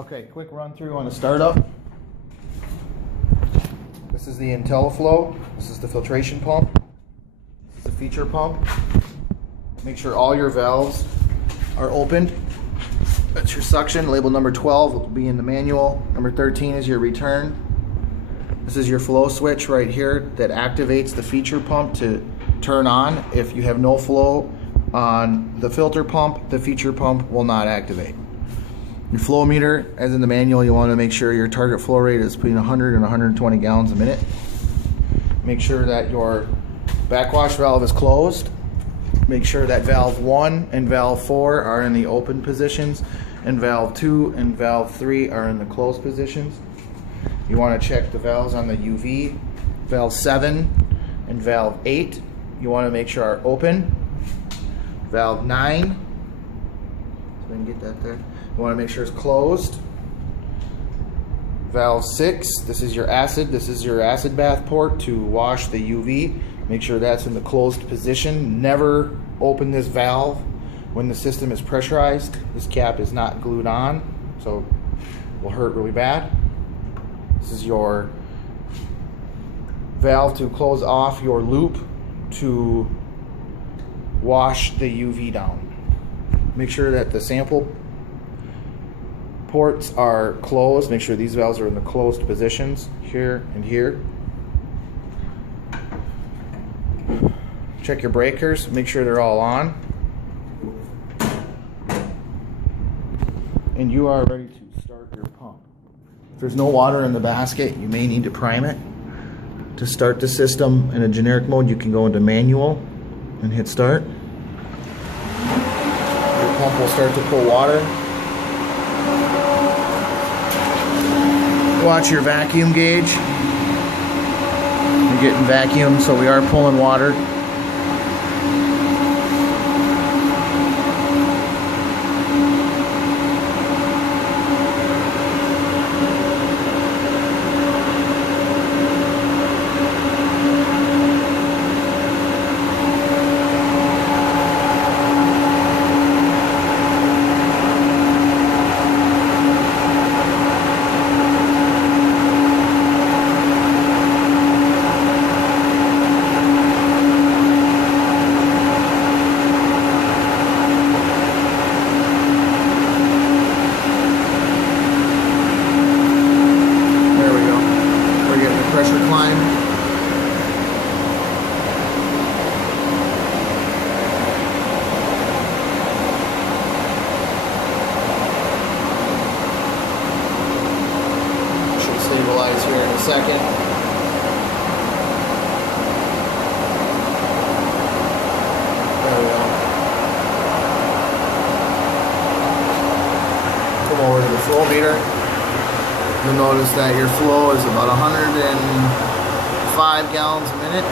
Okay, quick run through on a startup. This is the IntelliFlow. This is the filtration pump. This is the feature pump. Make sure all your valves are opened. That's your suction. Label number 12 will be in the manual. Number 13 is your return. This is your flow switch right here that activates the feature pump to turn on. If you have no flow on the filter pump, the feature pump will not activate. Your flow meter, as in the manual, you want to make sure your target flow rate is between 100 and 120 gallons a minute. Make sure that your backwash valve is closed. Make sure that valve 1 and valve 4 are in the open positions, and valve 2 and valve 3 are in the closed positions. You want to check the valves on the UV. Valve 7 and valve 8 you want to make sure are open. Valve 9, so we can get that there. You want to make sure it's closed. Valve 6, this is your acid bath port to wash the UV. Make sure that's in the closed position. Never open this valve when the system is pressurized. This cap is not glued on, so it will hurt really bad. This is your valve to close off your loop to wash the UV down. Make sure that the sample ports are closed. Make sure these valves are in the closed positions here and here. Check your breakers, make sure they're all on. And you are ready to start your pump. If there's no water in the basket, you may need to prime it. To start the system in a generic mode, you can go into manual and hit start. Your pump will start to pull water. Watch your vacuum gauge. You're getting vacuum, so we are pulling water. Pressure climb. Should stabilize here in a second. There we go. Come over to the flow meter. You'll notice that your flow is about 105 gallons a minute.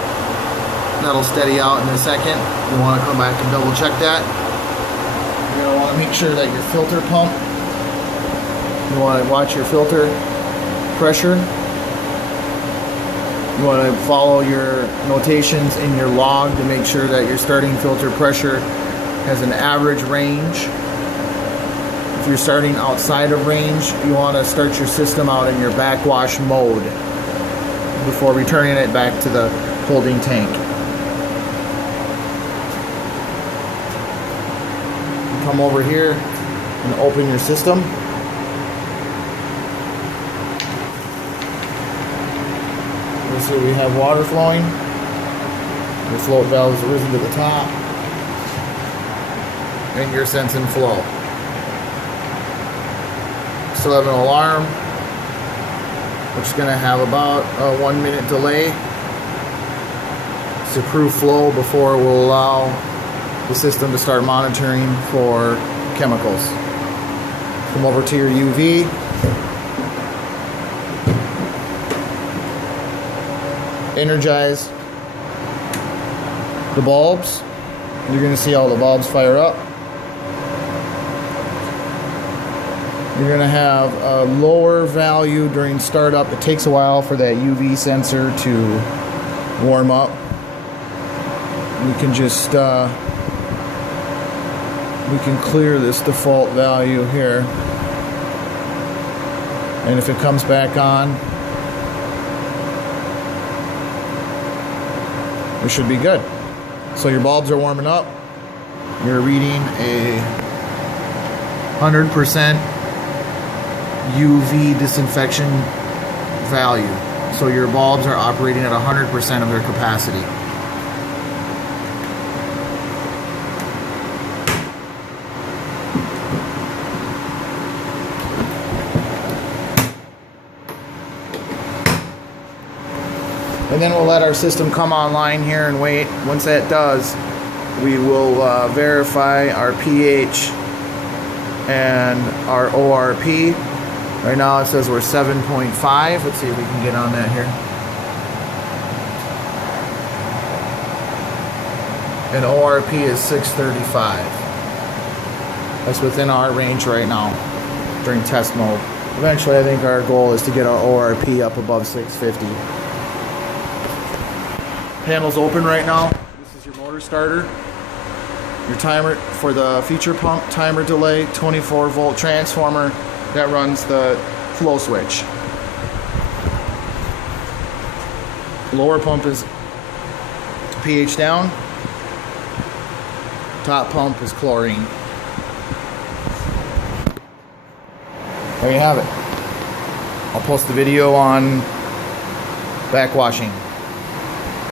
That'll steady out in a second. You want to come back and double check that. You're going to want to make sure that your filter pump, you want to watch your filter pressure. You want to follow your notations in your log to make sure that your starting filter pressure has an average range. If you're starting outside of range, you want to start your system out in your backwash mode before returning it back to the holding tank. Come over here and open your system. You see we have water flowing. Your float valve is risen to the top. And you're sensing flow. Still have an alarm, which is going to have about a 1 minute delay to prove flow before it will allow the system to start monitoring for chemicals. Come over to your UV. Energize the bulbs. You're going to see all the bulbs fire up. You're going to have a lower value during startup. It takes a while for that UV sensor to warm up. We can just we can clear this default value here. And if it comes back on, it should be good. So your bulbs are warming up. You're reading a 100% UV disinfection value. So your bulbs are operating at 100% of their capacity. And then we'll let our system come online here and wait. Once that does, we will verify our pH and our ORP. Right now it says we're 7.5. Let's see if we can get on that here. And ORP is 635. That's within our range right now during test mode. Eventually I think our goal is to get our ORP up above 650. Panel's open right now. This is your motor starter. Your timer for the feature pump, timer delay, 24 volt transformer that runs the flow switch. Lower pump is pH down. Top pump is chlorine. There you have it. I'll post the video on backwashing.